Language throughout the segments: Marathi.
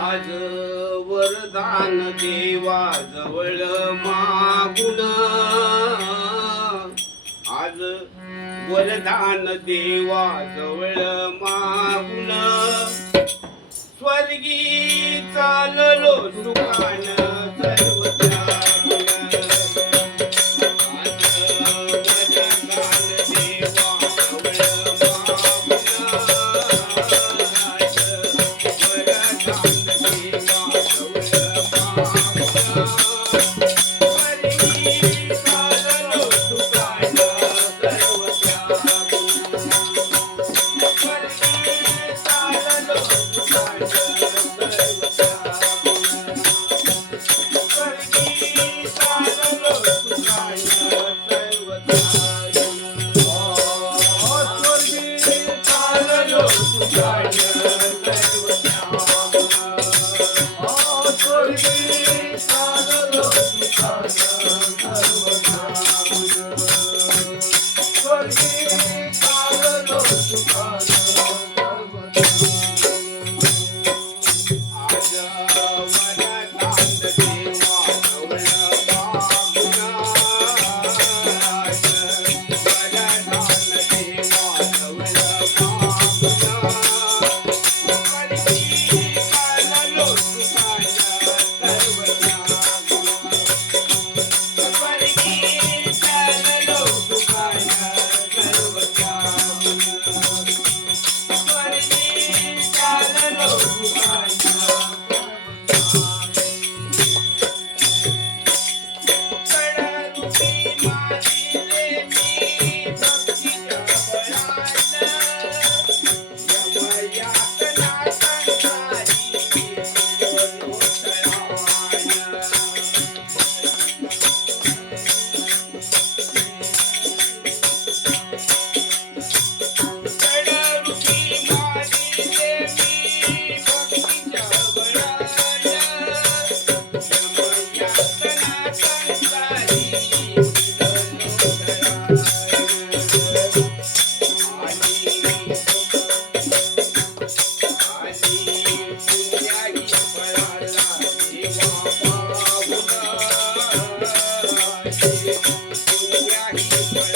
आज वरदान देवा जवळ मागुण, आज वरदान देवा जवळ मागुण, स्वर्गी चाललो सुखान सर्व त्यागून. आज वरदान देवा जवळ मागुण, आज वरदान देवा जवळ मागुण, स्वर्गी चाललो सुखान सर्व त्यागून. स्वर्गी चाललो सुखान सर्व त्यागून. स्वर्गी चाललो सुखान सर्व त्यागून. स्वर्गी चाललो सुखान सर्व त्यागून. स्वर्गी चाललो सुखान सर्व त्यागून. स्वर्गी चाललो सुखान सर्व त्यागून. आज वरदान देवा जवळ मागुण, आज वरदान देवा जवळ मागुण, स्वर्गी चाललो सुखान सर्व त्यागून. स्वर्गी चाललो सुखान सर्व त्यागून. स्वर्गी चाललो सुखान सर्व त्यागून. कडरूपी मारिले मी भक्तीच्या बळानं, यमयातना संसारी मिळवलो तळानं. कडरूपी मारिले मी भक्तीच्या बळानं, यमयातना संसारी मिळवलो तळानं. आणि पुण्याही फळाला देवा पावलं, पुण्याही फळाला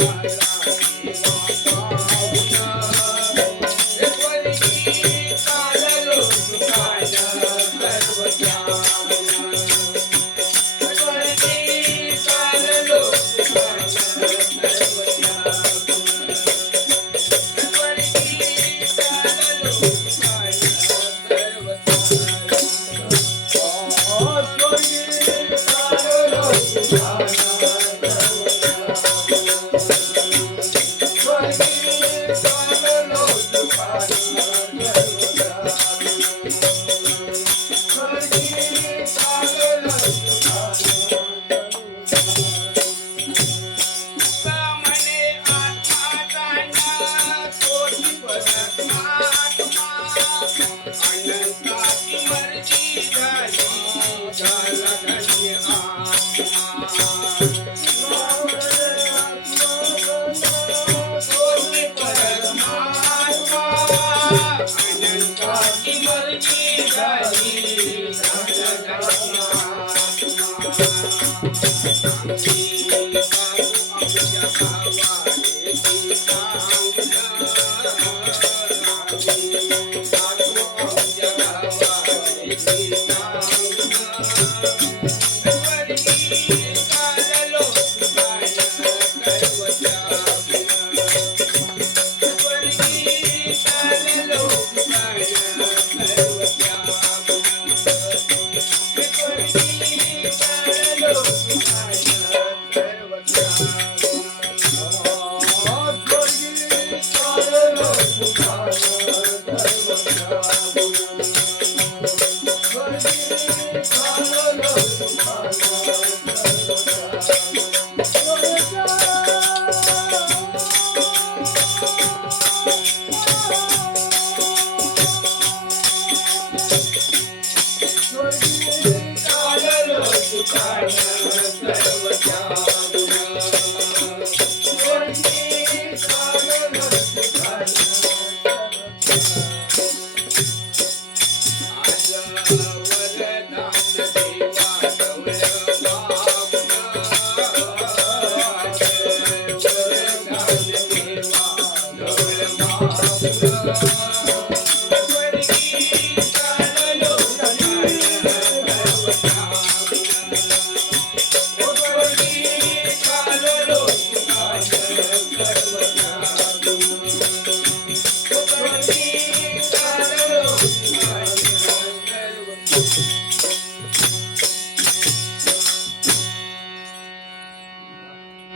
देवा पावलं. स्वर्गी चाललो सुखान सर्व त्यागून. स्वर्गी चाललो सुखान सर्व त्यागून. स्वर्गी चाललो सुखान सर्व त्यागून. स्वर्गी चाललो सुखान सर्व त्यागून. स्वर्गी चाललो सुखान सर्व त्यागून. स्वर्गी चाललो सुखान म्हणे आत्मा जाणा तोही परमात्मा, अनंताची मर्जी झाली झाला धन्य आत्मा. तोही परमात्मा, अनंताची मर्जी झाली झाला धन्य आत्मा. आम्ही बाजू आमच्या भावाने सांगून, आम्ही बाजू आमच्या भावाने सांगून. स्वर्गी चाललो सुखान सर्व त्यागून. स्वर्गी चाललो सुखान सर्व त्यागून. स्वर्गी चाललो सुखान सर्व त्यागून. स्वर्गी चाललो सुखान सर्व त्यागून. स्वर्गी चाललो सुखान सर्व त्यागून. स्वर्गी चाललो सुखान सर्व त्यागून. स्वर्गी चाललो सुखान सर्व त्यागून. आज सुखान